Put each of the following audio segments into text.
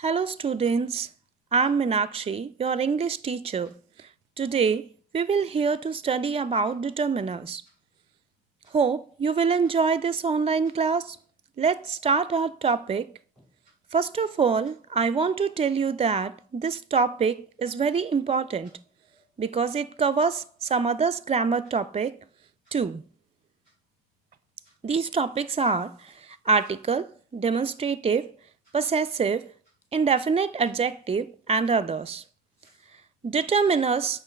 Hello, students. I'm Minakshi, your English teacher. Today, we will here to study about determiners. Hope you will enjoy this online class. Let's start our topic. First of all, I want to tell you that this topic is very important because it covers some other grammar topic too. These topics are article, demonstrative, possessive, indefinite adjective, and others. Determiners.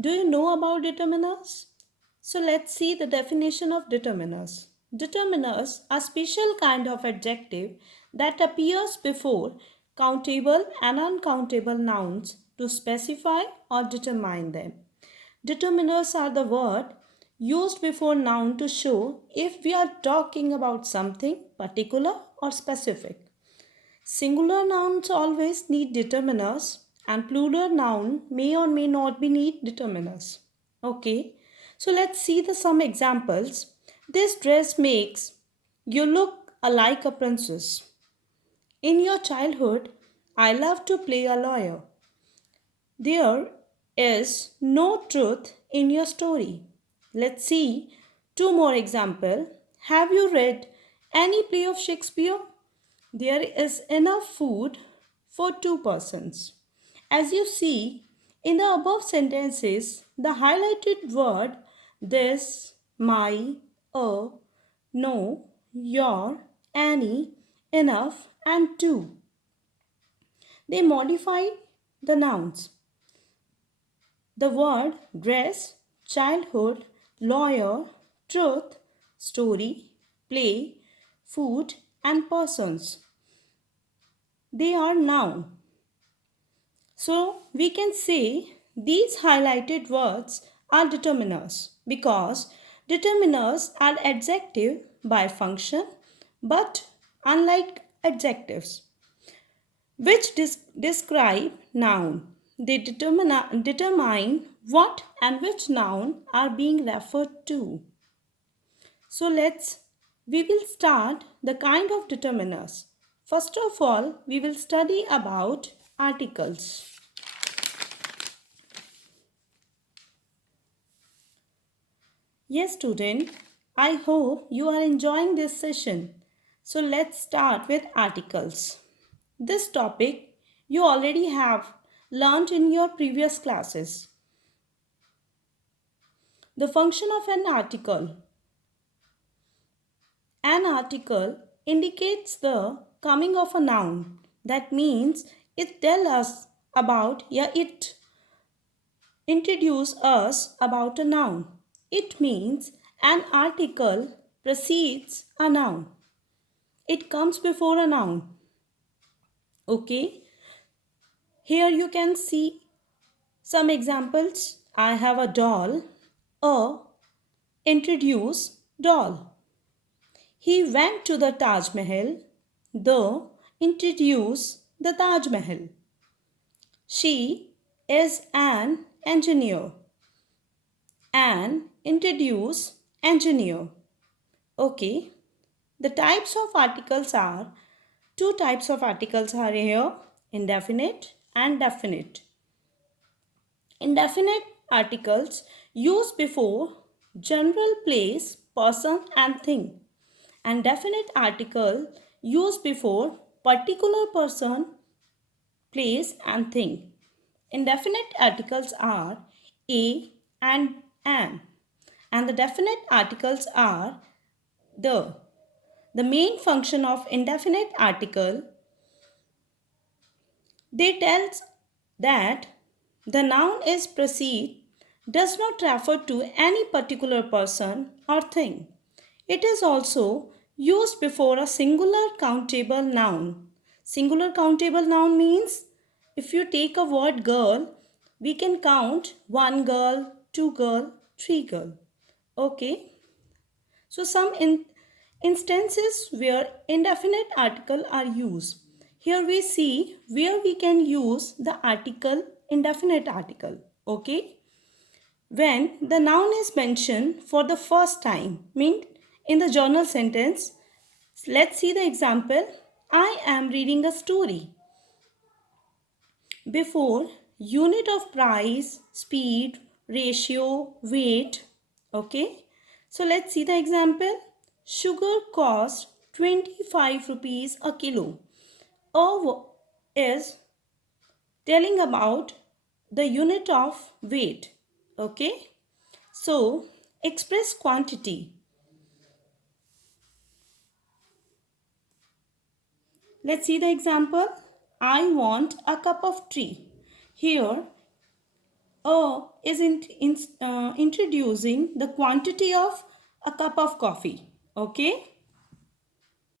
Do you know about determiners? So let's see the definition of determiners. Determiners are special kind of adjective that appears before countable and uncountable nouns to specify or determine them. Determiners are the word used before noun to show if we are talking about something particular or specific. Singular nouns always need determiners and plural noun may or may not be need determiners. Okay, so let's see the some examples. This dress makes you look like a princess. In your childhood, I loved to play a lawyer. There is no truth in your story. Let's see two more examples. Have you read any play of Shakespeare? There is enough food for two persons. As you see in the above sentences, the highlighted word this, my, a, no, your, any, enough, and two. They modify the nouns. The word dress, childhood, lawyer, truth, story, play, food, and persons. They are noun. So we can say these highlighted words are determiners because determiners are adjective by function but unlike adjectives which describe noun. They determine what and which noun are being referred to. So we will start the kind of determiners. First of all, we will study about articles. Yes, student, I hope you are enjoying this session. So let's start with articles. This topic you already have learned in your previous classes. The function of an article. An article indicates the coming of a noun. That means it tells us about, yeah, it introduces us about a noun. It means an article precedes a noun. It comes before a noun. Okay. Here you can see some examples. I have a doll. A introduce doll. He went to the Taj Mahal. The introduce the Taj Mahal. She is an engineer. An introduce engineer. Okay. The types of articles are two types of articles are here, indefinite and definite. Indefinite articles used before general place, person and thing. And definite article used before particular person, place and thing. Indefinite articles are a and an. And the definite articles are the. The main function of indefinite article, they tells that the noun is precede does not refer to any particular person or thing. It is also used before a singular countable noun. Singular countable noun means if you take a word girl, we can count one girl, two girl, three girl. Okay. So instances where indefinite article are used. Here we see where we can use the article indefinite article. Okay. When the noun is mentioned for the first time, mean in the journal sentence. Let's see the example. I am reading a story. Before, unit of price, speed, ratio, weight. Okay. So let's see the example. Sugar cost 25 rupees a kilo. O is telling about the unit of weight. Okay. So express quantity. Let's see the example. I want a cup of tea. Here, is introducing the quantity of a cup of coffee. Okay.